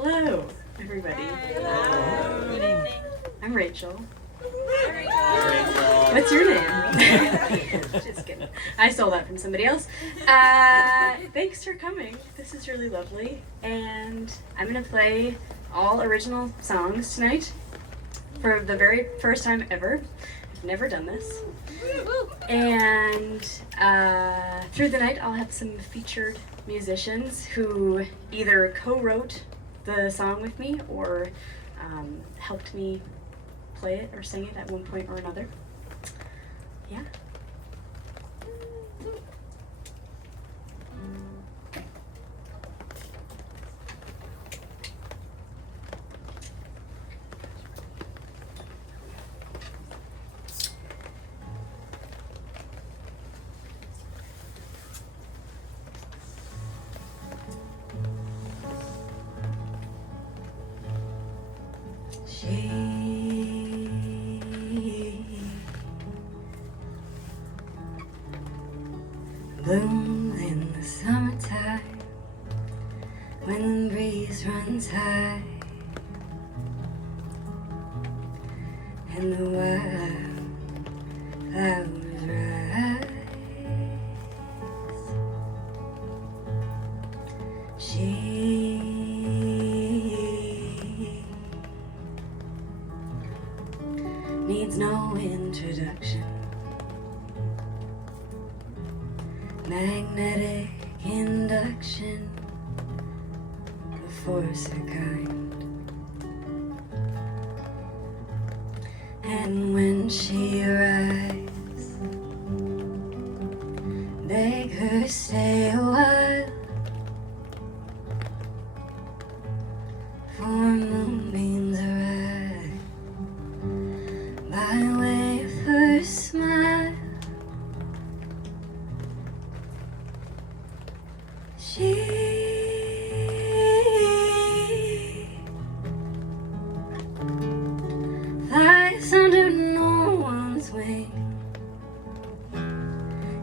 Hello, everybody. Hello. Good evening. I'm Rachel. Hi, Rachel. What's your name? Just kidding. I stole that from somebody else. Thanks for coming. This is really lovely. And I'm going to play all original songs tonight for the very first time ever. I've never done this. And through the night, I'll have some featured musicians who either co-wrote the song with me or helped me play it or sing it at one point or another. Yeah. She blooms in the summertime when the breeze runs high and the wild flowers rise. She needs no introduction. Magnetic induction, a force her kind. And when she arrives, beg her stay a while, for moonbeams arrive by way of her smile. She flies under no one's wing,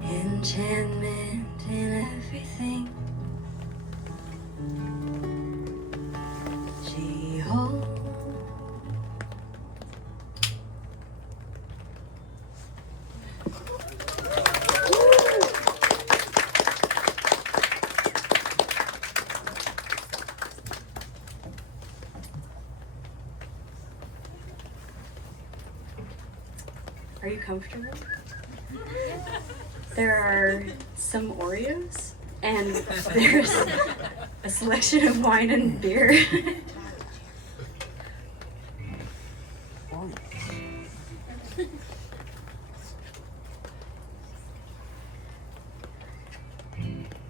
enchantment in everything. She holds Are you comfortable? There are some Oreos, and there's a selection of wine and beer.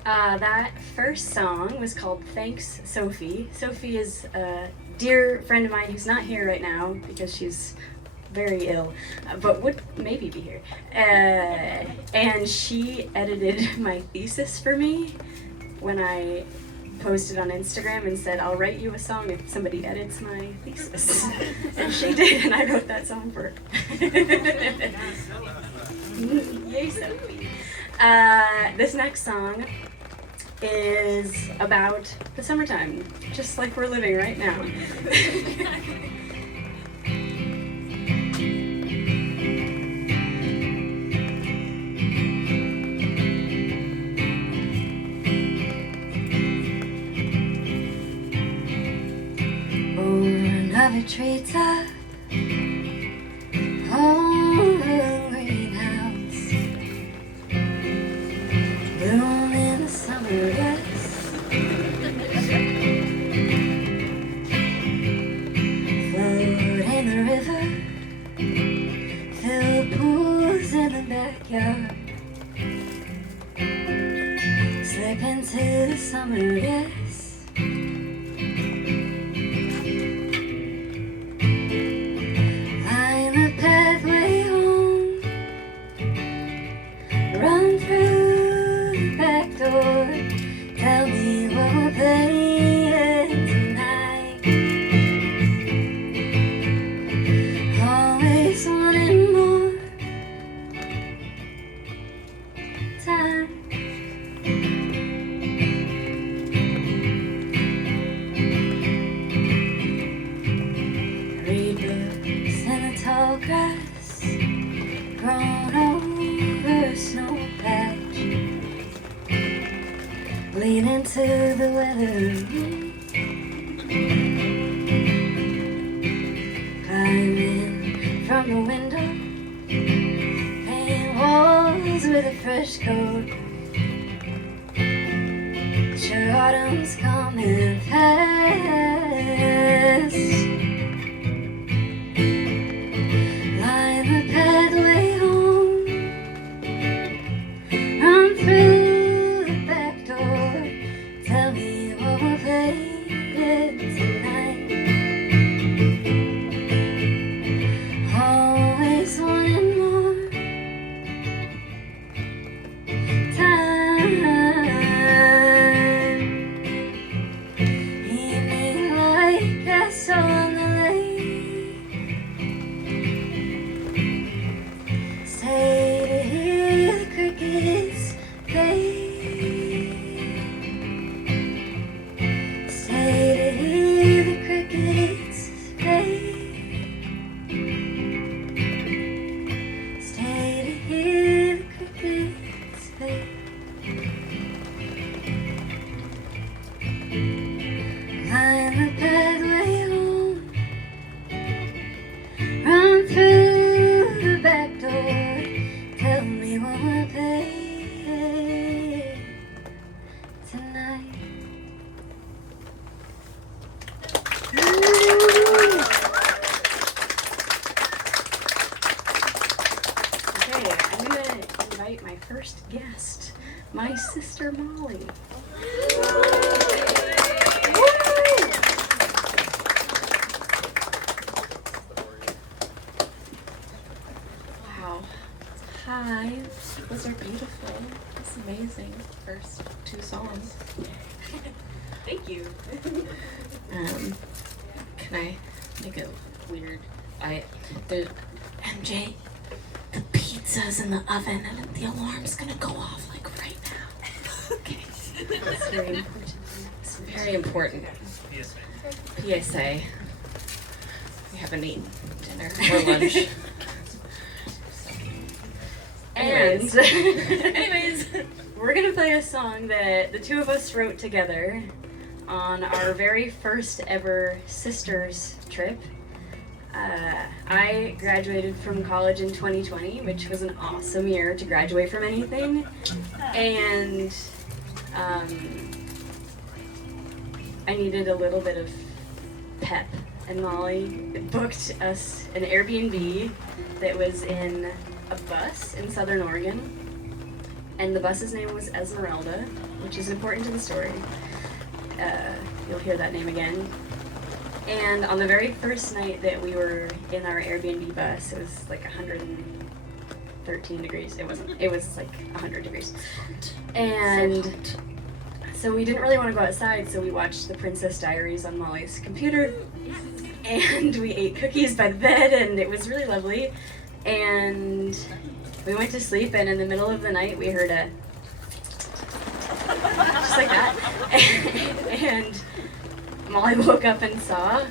That first song was called Thanks, Sophie. Sophie is a dear friend of mine who's not here right now because she's very ill, but would maybe be here. And she edited my thesis for me when I posted on Instagram and said, I'll write you a song if somebody edits my thesis. And she did, and I wrote that song for her. Yay, Sophie. This next song is about the summertime, just like we're living right now. Another treetop, over a greenhouse, bloom in the summer west, float in the river, fill pools in the backyard, slip into the summer west. Tell me what we're playing tonight. Always wanting more time. lean into the weather, climb in from the window, paint walls with a fresh coat. Sure, autumn's coming fast. Line the pathway home, run through the back door. Tell me what we'll play tonight. Always wanting more time. Evening light casts on the lake. Stay to hear the crickets play. Stay to hear the crickets play. Stay to hear the crickets play. Climb the pathway home, run through the back door. Tell me what we'll play tonight. Okay, I'm gonna invite my first guest, my sister Molly. Wow. Hi, those are beautiful. That's amazing. First two songs. Thank you. Can I make it weird? MJ, the pizza's in the oven and the alarm's gonna go off like right now. Okay. That's very important. It's very important. PSA. We haven't eaten dinner or lunch. And Anyways. we're gonna play a song that the two of us wrote together on our very first ever sisters trip. I graduated from college in 2020, which was an awesome year to graduate from anything. And I needed a little bit of pep. And Molly booked us an Airbnb that was in a bus in Southern Oregon. And the bus's name was Esmeralda, which is important to the story. You'll hear that name again. And on the very first night that we were in our Airbnb bus, it was like 113 degrees. It wasn't. It was like 100 degrees. And so we didn't really want to go outside, so we watched The Princess Diaries on Molly's computer. And we ate cookies by the bed, and it was really lovely. And we went to sleep, and in the middle of the night, we heard a just like that. And Molly woke up and saw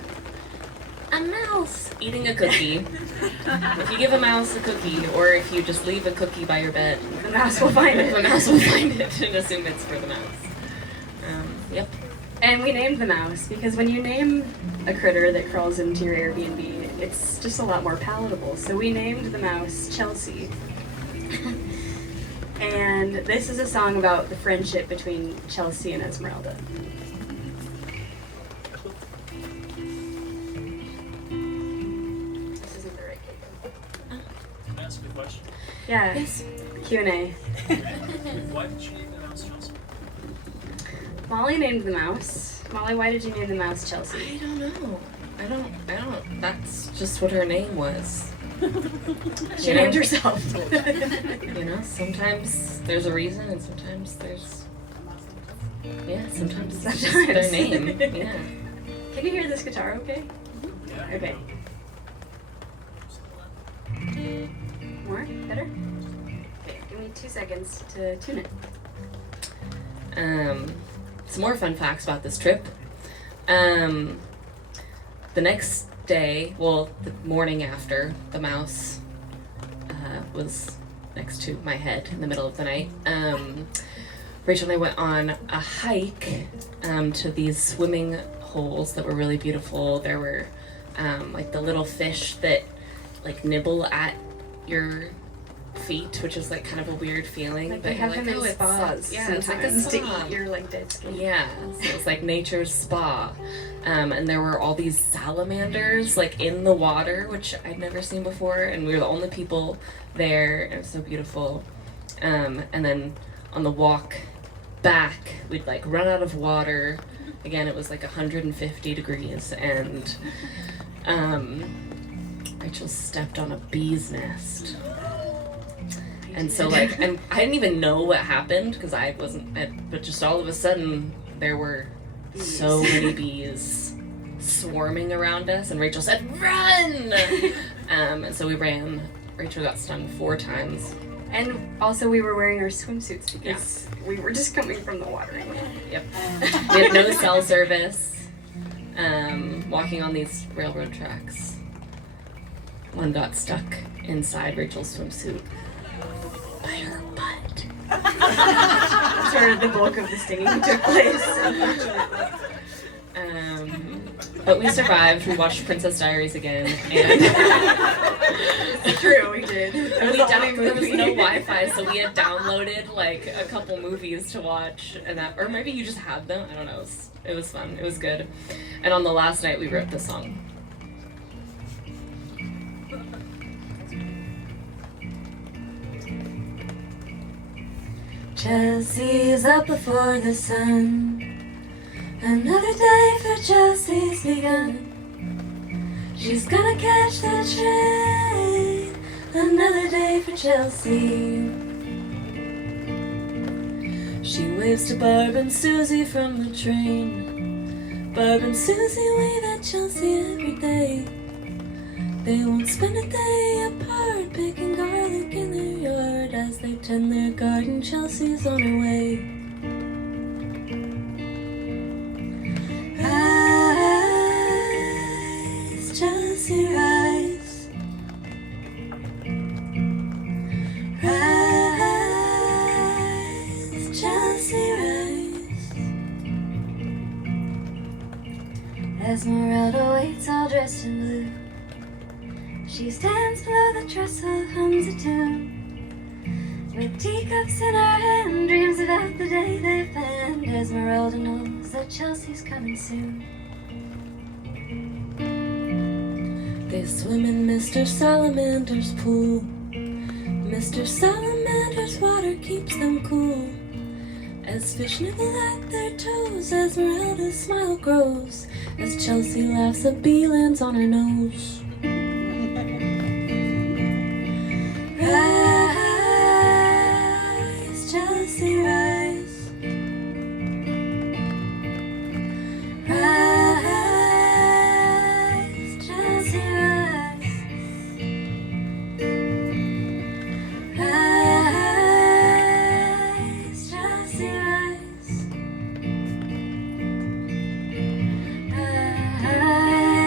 A mouse eating a cookie. If you give a mouse a cookie, or if you just leave a cookie by your bed, the mouse will find it. the mouse will find it and assume it's for the mouse. Yep. And we named the mouse because when you name a critter that crawls into your Airbnb, it's just a lot more palatable. So we named the mouse Chelsea. And this is a song about the friendship between Chelsea and Esmeralda. This isn't the right cake. Can I ask you a question? Yeah. Yes. Q&A. Why did you name the mouse Chelsea? Molly named the mouse. Molly, why did you name the mouse Chelsea? I don't know. I don't. That's just what her name was. She You know? named herself. You know, sometimes there's a reason, and sometimes there's. Yeah, sometimes it's just their name. Yeah. Can you hear this guitar okay? Yeah. Okay. More? Better? Okay, give me 2 seconds to tune it. Some more fun facts about this trip. The next day, well, the morning after, the mouse was next to my head in the middle of the night. Rachel and I went on a hike to these swimming holes that were really beautiful. There were like the little fish that like nibble at your feet, which is like kind of a weird feeling. Like but they have you're them in spas yeah, it's like a sometimes to spa. eat your like dead skin. Yeah, so it's like nature's spa. And there were all these salamanders like in the water, which I'd never seen before, and we were the only people there. It was so beautiful. And then on the walk back, we'd like run out of water. Again, it was like 150 degrees, and Rachel stepped on a bee's nest. And so like, and I didn't even know what happened because I wasn't, but just all of a sudden there were so many bees swarming around us, and Rachel said, "Run!" And so we ran. Rachel got stung 4 times. And also we were wearing our swimsuits because we were just coming from the water. Yep. We had no cell service. Walking on these railroad tracks. One got stuck inside Rachel's swimsuit by her butt. That's where the bulk of the stinging took place. But we survived. We watched Princess Diaries again, and It's true, we did. That was the only there was movie. no Wi-Fi, so we had downloaded like a couple movies to watch, and that, or maybe you just had them. I don't know. It was fun. It was good. And on the last night, we wrote this song. Chelsea's up before the sun. Another day for Chelsea's begun. She's gonna catch the train. Another day for Chelsea. She waves to Barb and Susie from the train. Barb and Susie wave at Chelsea every day. They won't spend a day apart picking garlic in their yard. As they tend their garden, Chelsea's on her way. Rise, Chelsea, rise. Rise, Chelsea, rise. Esmeralda waits all dressed in blue. She stands below the trestle, hums a tune. With teacups in her hand, dreams about the day they've planned. Esmeralda knows that Chelsea's coming soon. They swim in Mr. Salamander's pool. Mr. Salamander's water keeps them cool. As fish nibble at their toes, Esmeralda's smile grows. As Chelsea laughs, a bee lands on her nose. Rise, Chelsea, rise. Rise, Chelsea, rise. Rise, Chelsea, rise.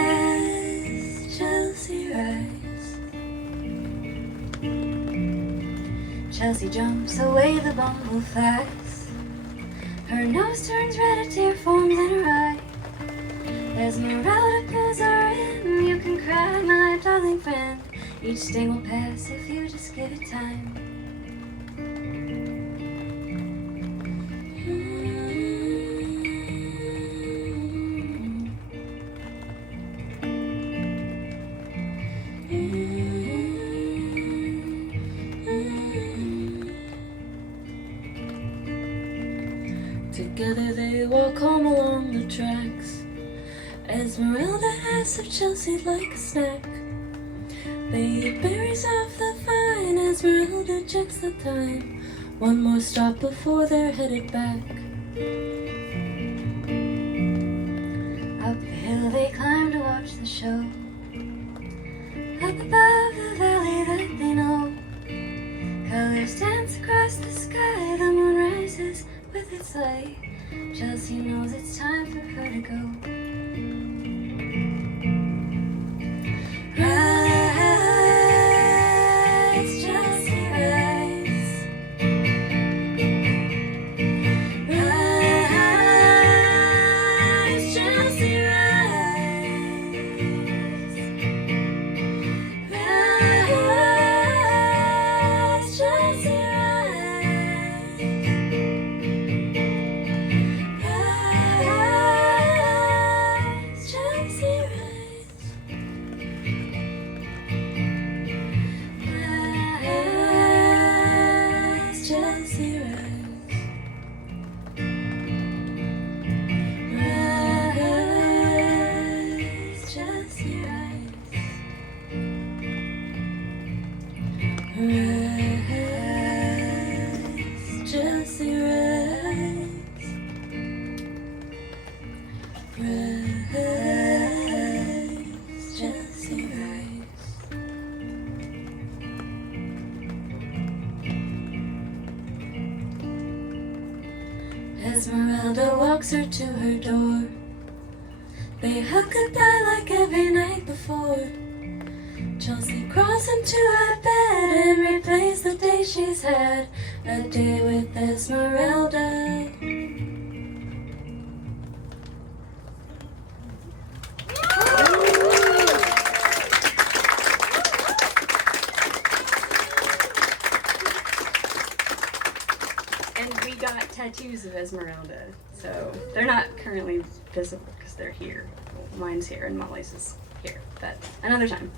Rise, Chelsea, rise. Chelsea jumps away the bumble flies. Her nose turns red, a tear forms in her eye. Esmeralda pulls her in. You can cry, my darling friend. Each sting will pass if you just give it time. Together they walk home along the tracks. Esmeralda asks if Chelsea'd like a snack. They eat berries off the vine. Esmeralda checks the time. One more stop before they're headed back. Up the hill they climb to watch the show. Up above the valley that they know. Colors dance across the sky. The moon rises with its light. Chelsea knows it's time for her to go. Rise, Chelsea, rise. rise, jealousy rise. Esmeralda walks her to her door. They hug goodbye like every night before. Chelsea crawls into her bed and replays the day she's had. A day with Esmeralda. And we got tattoos of Esmeralda, so they're not currently visible because they're here. Well, mine's here and Molly's is here, but another time.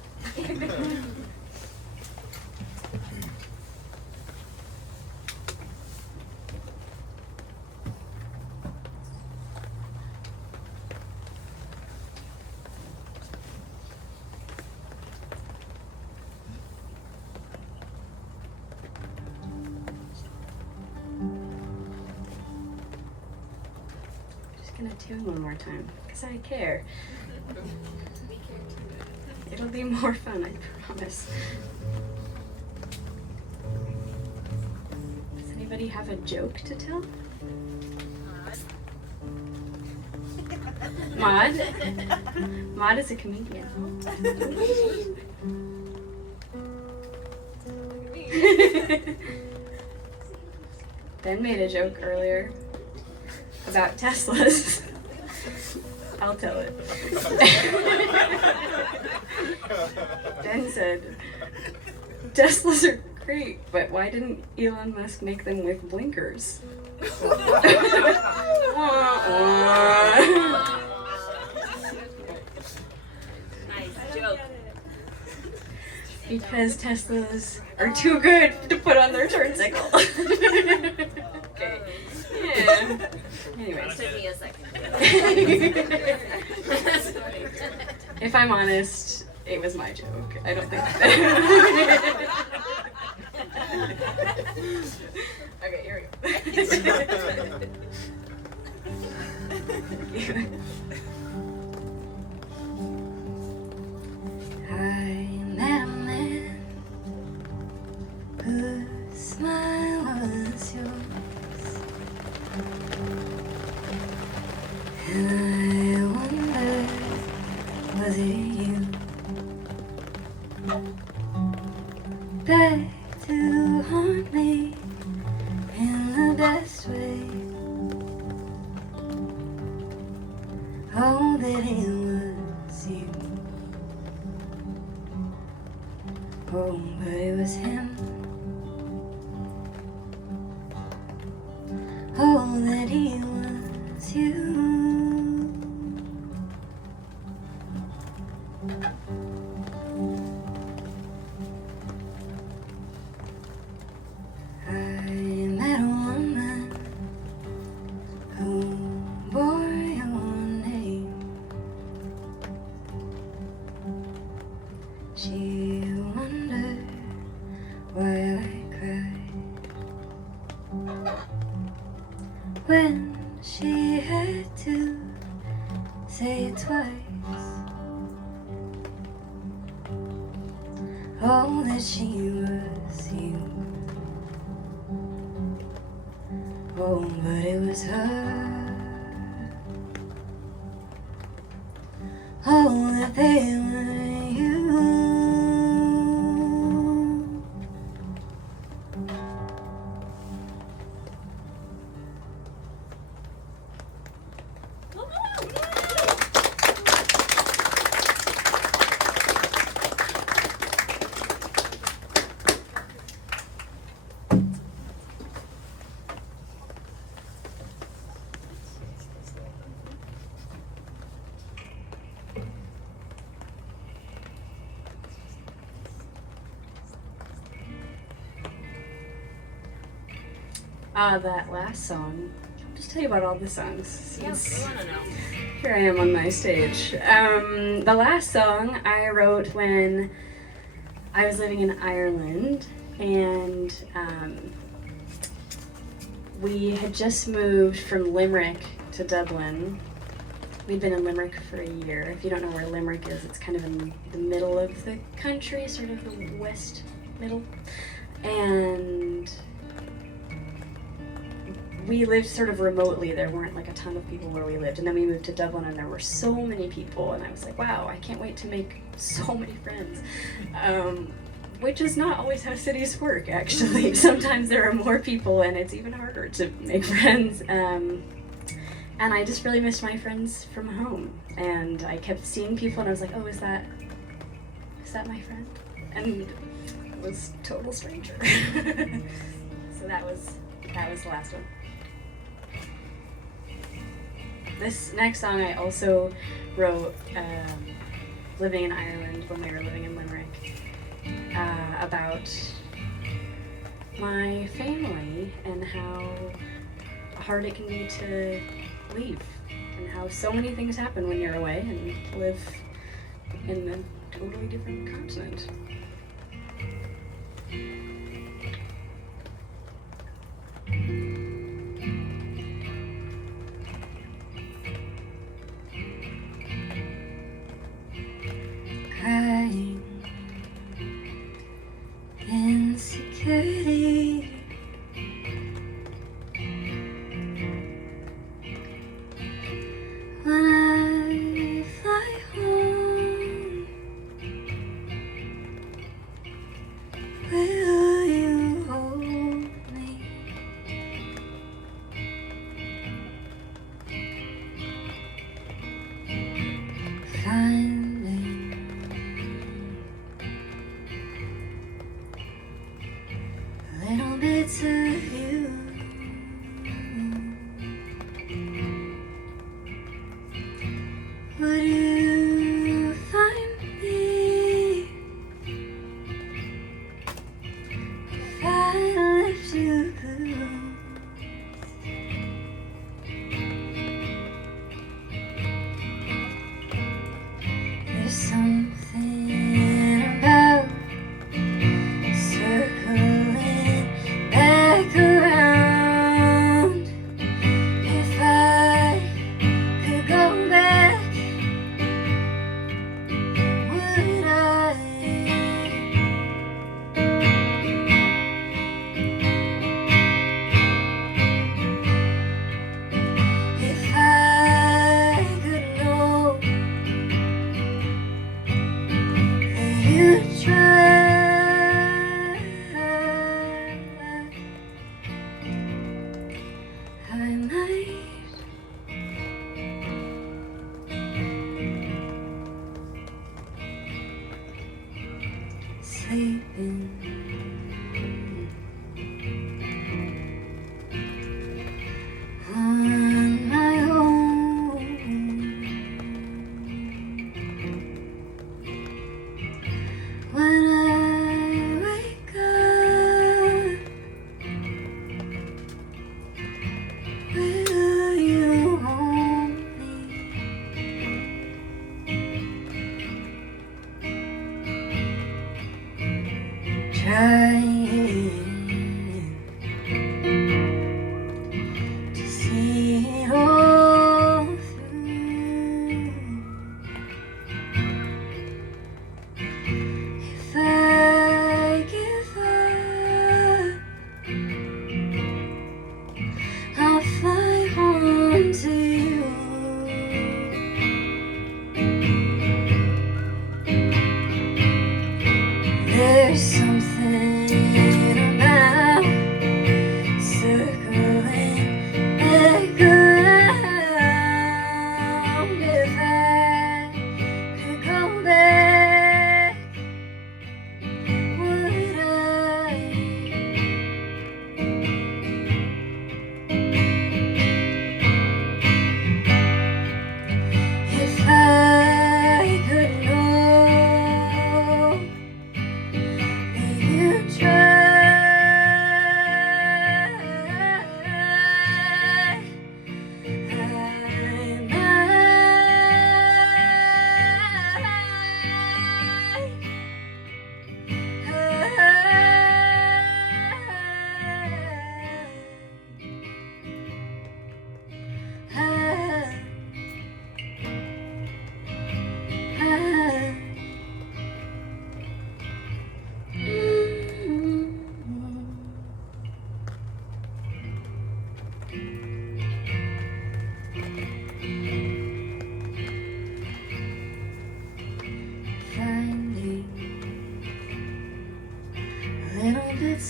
Just gonna tune one more time because I care. It'll be more fun, I promise. Does anybody have a joke to tell? Maud? Maud is a comedian. Ben made a joke earlier about Teslas. I'll tell it. Ben said, Teslas are great, but why didn't Elon Musk make them with blinkers? Nice joke. Because Teslas are too good to put on their turn signal. Okay. Yeah. Anyways. Took me a second. If I'm honest, it was my joke. I don't think Okay, here we go. I met a man whose smile was yours, and I wondered, was it you? Back to haunt me in the best way. Oh, that it was you. Oh, but it was him. Oh, that he was you. I met a woman who bore your name. She wondered why I cried when she had to say it twice. Oh, that she was you. Oh, but it was her. Oh, that they were you. That last song. I'll just tell you about all the songs. Since I wanna know. here I am on my stage. The last song I wrote when I was living in Ireland, and we had just moved from Limerick to Dublin. we'd been in Limerick for a year. If you don't know where Limerick is, it's kind of in the middle of the country, sort of the west middle. And we lived sort of remotely. There weren't like a ton of people where we lived. And then we moved to Dublin and there were so many people. And I was like, wow, I can't wait to make so many friends. Which is not always how cities work, actually. Sometimes there are more people and it's even harder to make friends. And I just really missed my friends from home. And I kept seeing people and I was like, oh, is that my friend? And it was a total stranger. So that was the last one. This next song I also wrote living in Ireland when we were living in Limerick, about my family and how hard it can be to leave and how so many things happen when you're away and live in a totally different continent. Crying insecurity, when I fly home,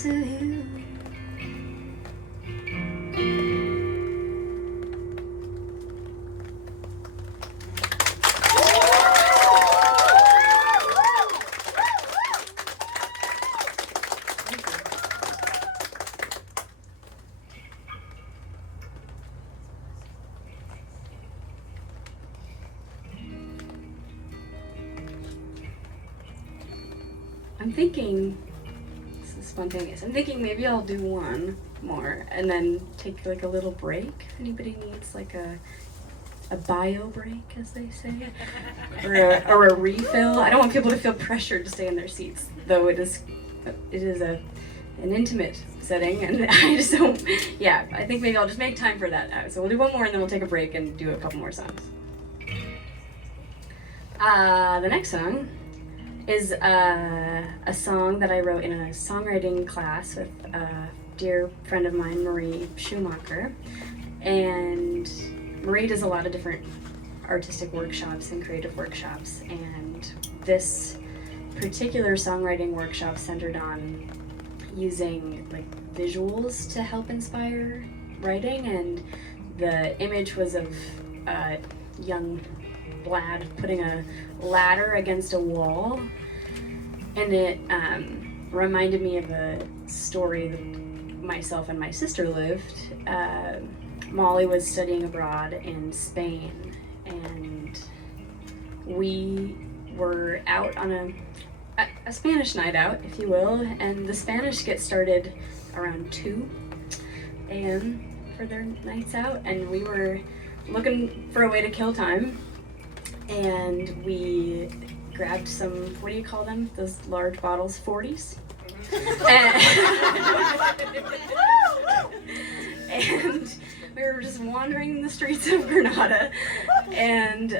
piece of you. I'm thinking, this is spontaneous, I'm thinking maybe I'll do one more and then take like a little break if anybody needs like a bio break, as they say, or a refill. I don't want people to feel pressured to stay in their seats, though it is an intimate setting, and I just don't, yeah, I think maybe I'll just make time for that. So we'll do one more and then we'll take a break and do a couple more songs. The next song is a song that I wrote in a songwriting class with a dear friend of mine, Marie Schumacher. And Marie does a lot of different artistic workshops and creative workshops, and this particular songwriting workshop centered on using like visuals to help inspire writing, and the image was of a young lad putting a ladder against a wall, and it reminded me of a story that myself and my sister lived. Molly was studying abroad in Spain, and we were out on a Spanish night out, if you will, and the Spanish get started around 2 a.m. for their nights out, and we were looking for a way to kill time, and we grabbed some, what do you call them, those large bottles, 40s? And we were just wandering the streets of Granada, and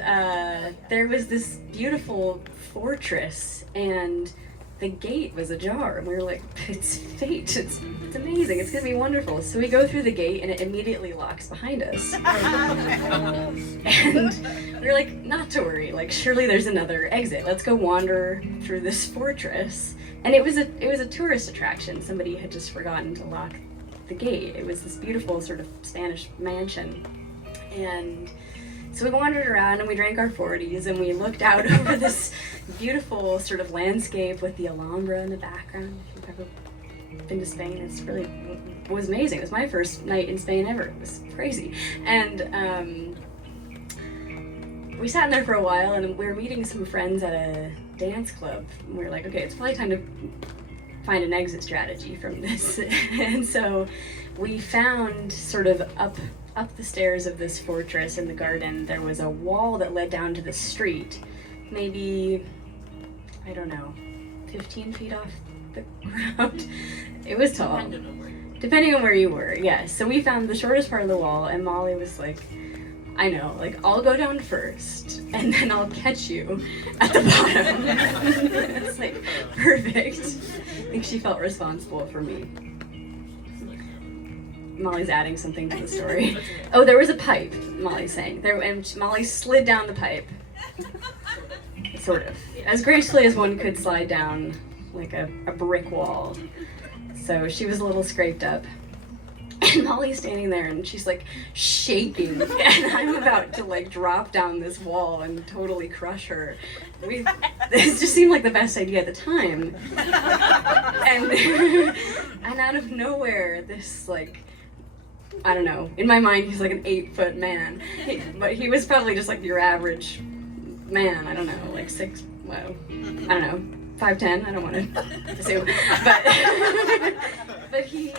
there was this beautiful fortress, and the gate was ajar, and we were like, it's fate, it's amazing, it's gonna be wonderful. So we go through the gate, and it immediately locks behind us. And we were like, not to worry, like surely there's another exit, let's go wander through this fortress. And it was a tourist attraction. Somebody had just forgotten to lock the gate. It was this beautiful sort of Spanish mansion. And so we wandered around and we drank our 40s and we looked out over this beautiful sort of landscape with the Alhambra in the background. If you've ever been to Spain, it was amazing. It was my first night in Spain ever. It was crazy. And we sat in there for a while, and we were meeting some friends at a dance club. And we were like, okay, it's probably time to find an exit strategy from this. And so we found sort of up the stairs of this fortress in the garden, there was a wall that led down to the street, maybe, I don't know, 15 feet off the ground. It was tall. Depending on where you were, yes. So we found the shortest part of the wall, and Molly was like, I know, like, I'll go down first, and then I'll catch you at the bottom. It's like, perfect. I think she felt responsible for me. Molly's adding something to the story. Oh, there was a pipe, Molly's saying. And Molly slid down the pipe. Sort of. As gracefully as one could slide down, like a brick wall. So she was a little scraped up. And Molly's standing there and she's like shaking, and I'm about to like drop down this wall and totally crush her. This just seemed like the best idea at the time. And out of nowhere, this like, I don't know, in my mind he's like an 8-foot man, but he was probably just like your average man, I don't know, like 6, well, I don't know, 5'10", I don't want to assume, but he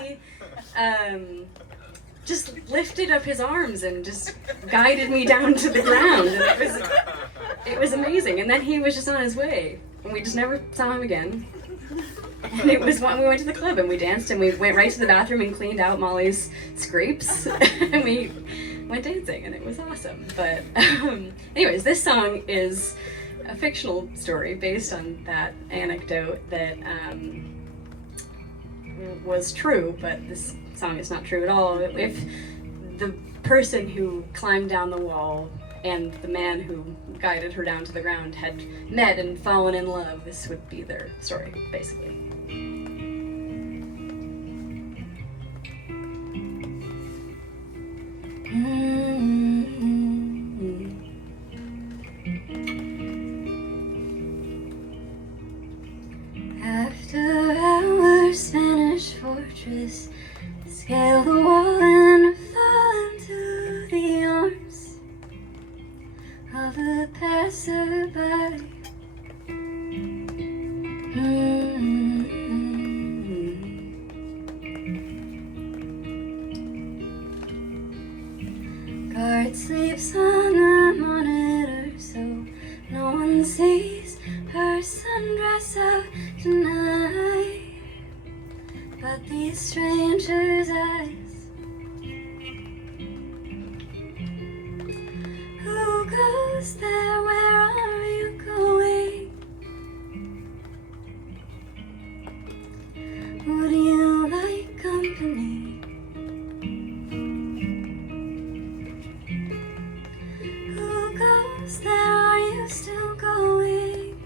just lifted up his arms and just guided me down to the ground, and it was amazing. And then he was just on his way, and we just never saw him again. And it was when we went to the club and we danced, and we went right to the bathroom and cleaned out Molly's scrapes, and we went dancing, and it was awesome. But anyways, this song is a fictional story based on that anecdote that was true, but this song is not true at all. If the person who climbed down the wall and the man who guided her down to the ground had met and fallen in love, this would be their story, basically. After our Spanish fortress, scale the wall and fall into the arms of a passerby. Guard sleeps on the monitor so no one sees her sundress out tonight. But these strangers' eyes, who goes there? Where are you going? Would you like company? Who goes there? Are you still going?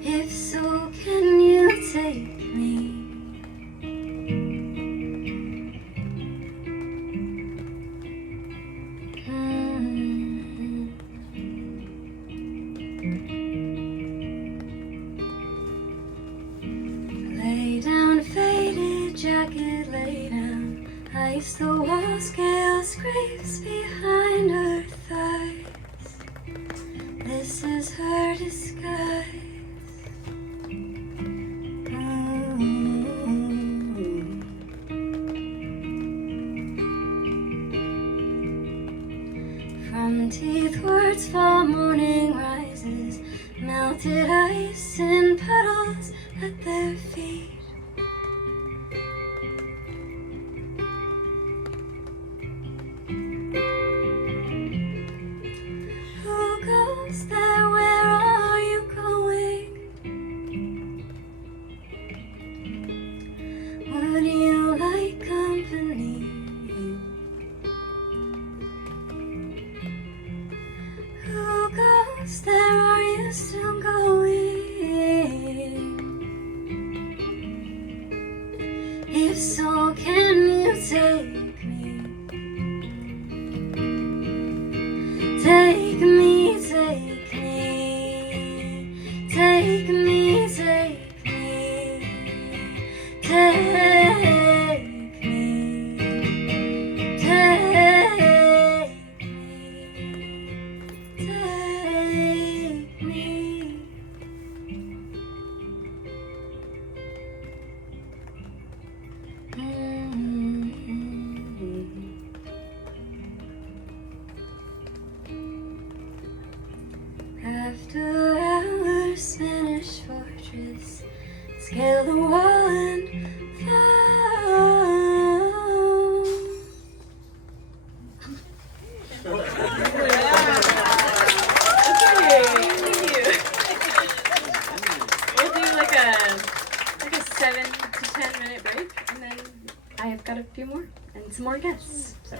If so, can you take me? Lay down, faded jacket, lay down. Ice the wall, scale scrapes behind her thighs. This is her disguise. From teeth words fall, morning rises, melted ice in puddles at their feet. Who goes there? Where are you going? Would you like company? Who goes there? Are you still going? If so, can you take me? Take me, take me, take me, take me, take me, take me, take me. After our Spanish fortress, scale the wall and fall. We'll do like a 7 to 10 minute break, and then I have got a few more and some more guests. So.